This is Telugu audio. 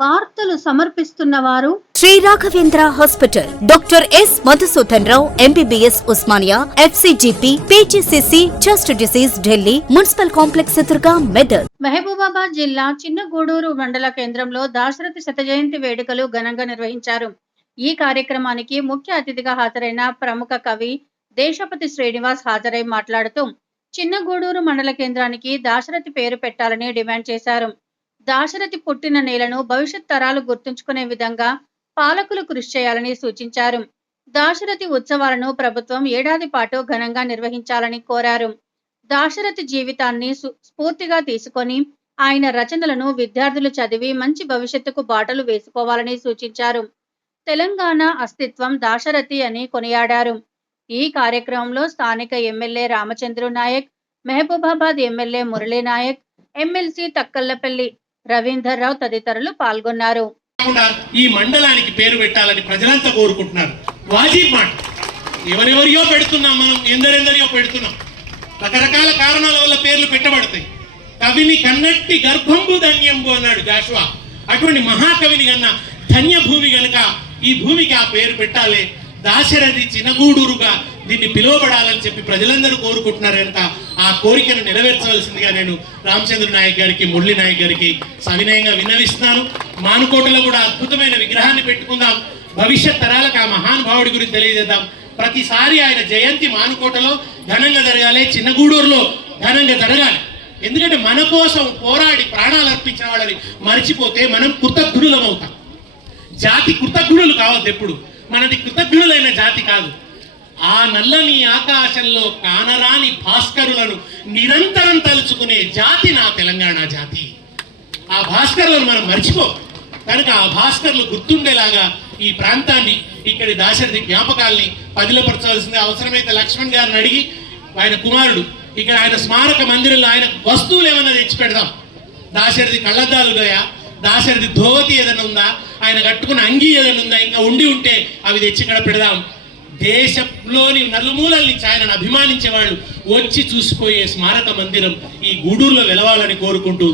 వార్తలు సమర్పిస్తున్న వారు Shri Raghavendra hospital. Doctor S Madhusudan Rao MBBS Osmania FCGP PGCC chest disease Delhi municipal complex ఎదురుగా మెదక్ మహబూబాబాద్ జిల్లా చిన్నగూడూరు మండల కేంద్రంలో దాశరథి శత జయంతి వేడుకలు ఘనంగా నిర్వహించారు. ఈ కార్యక్రమానికి ముఖ్య అతిథిగా హాజరైన ప్రముఖ కవి దేశపతి శ్రీనివాస్ హాజరై మాట్లాడుతూ చిన్నగూడూరు మండల కేంద్రానికి దాశరథి పేరు పెట్టాలని డిమాండ్ చేశారు. దాశరథి పుట్టిన నేలను భవిష్యత్ తరాలు గుర్తుంచుకునే విధంగా పాలకులు కృషి చేయాలని సూచించారు. దాశరథి ఉత్సవాలను ప్రభుత్వం ఏడాది పాటు ఘనంగా నిర్వహించాలని కోరారు. దాశరథి జీవితాన్ని స్ఫూర్తిగా తీసుకొని ఆయన రచనలను విద్యార్థులు చదివి మంచి భవిష్యత్తుకు బాటలు వేసుకోవాలని సూచించారు. తెలంగాణ అస్తిత్వం దాశరథి అని కొనియాడారు. ఈ కార్యక్రమంలో స్థానిక MLA Ramachandru Naik Mahabubabad MLA Murali Naik MLC Takkallapalli Ravinder Rao తదితరులు పాల్గొన్నారు. ఈ మండలానికి పేరు పెట్టాలని ప్రజలంతా కోరుకుంటున్నారు. వాజీబ్ మాట. ఎవరెవరియో పెడుతున్నాం మనం ఎందరెందరియో పెడుతున్నాం. రకరకాల కారణాల వల్ల పేర్లు పెట్టబడతాయి. కవిని కన్నట్టి గర్భంబు ధన్యంబు అన్నాడు జాషువా. అటువంటి మహాకవిని కన్నా ధన్య భూమి గనుక ఈ భూమికి ఆ పేరు పెట్టాలి దాశరథి చిన్నగూడూరుగా దీన్ని పిలువబడాలని చెప్పి ప్రజలందరూ కోరుకుంటున్నారు కనుక ఆ కోరికను నెరవేర్చవలసిందిగా నేను రామచంద్ర నాయక్ గారికి మురళి నాయక్ గారికి సవినయంగా విన్నవిస్తున్నాను. మానుకోటలో కూడా అద్భుతమైన విగ్రహాన్ని పెట్టుకుందాం. భవిష్యత్ తరాలకు ఆ మహానుభావుడి గురించి తెలియజేద్దాం. ప్రతిసారి ఆయన జయంతి మానుకోటలో ఘనంగా జరగాలి చిన్నగూడూరులో ఘనంగా జరగాలి. ఎందుకంటే మన కోసం పోరాడి ప్రాణాలు అర్పించిన వాళ్ళని మర్చిపోతే మనం కృతజ్ఞులం అవుతాం జాతి కృతజ్ఞులు కావద్దు ఎప్పుడు. మనది కృతజ్ఞులైన జాతి కాదు. ఆ నల్లని ఆకాశంలో కానరాని భాస్కరులను నిరంతరం తలుచుకునే జాతి నా తెలంగాణ జాతి. ఆ భాస్కర్లను మనం మర్చిపో. కనుక ఆ భాస్కర్లు గుర్తుండేలాగా ఈ ప్రాంతాన్ని ఇక్కడి దాశరథి జ్ఞాపకాల్ని పదిలపరచాల్సింది అవసరమైతే లక్ష్మణ్ గారిని అడిగి ఆయన కుమారుడు ఇక్కడ ఆయన స్మారక మందిరంలో ఆయన వస్తువులు ఏమన్నా తెచ్చి పెడదాం. దాశరథి కళ్ళద్దాలు గయా దాశరథి ధోవతి ఏదైనా ఉందా? ఆయన కట్టుకున్న అంగీ ఏదైనా ఉందా? ఇంకా ఉండి ఉంటే అవి తెచ్చి ఇక్కడ పెడదాం. దేశంలోని నలుమూలల నుంచి ఆయనను అభిమానించే వాళ్ళు వచ్చి చూసిపోయే స్మారక మందిరం ఈ గూడూరులో వెలవాలని కోరుకుంటూ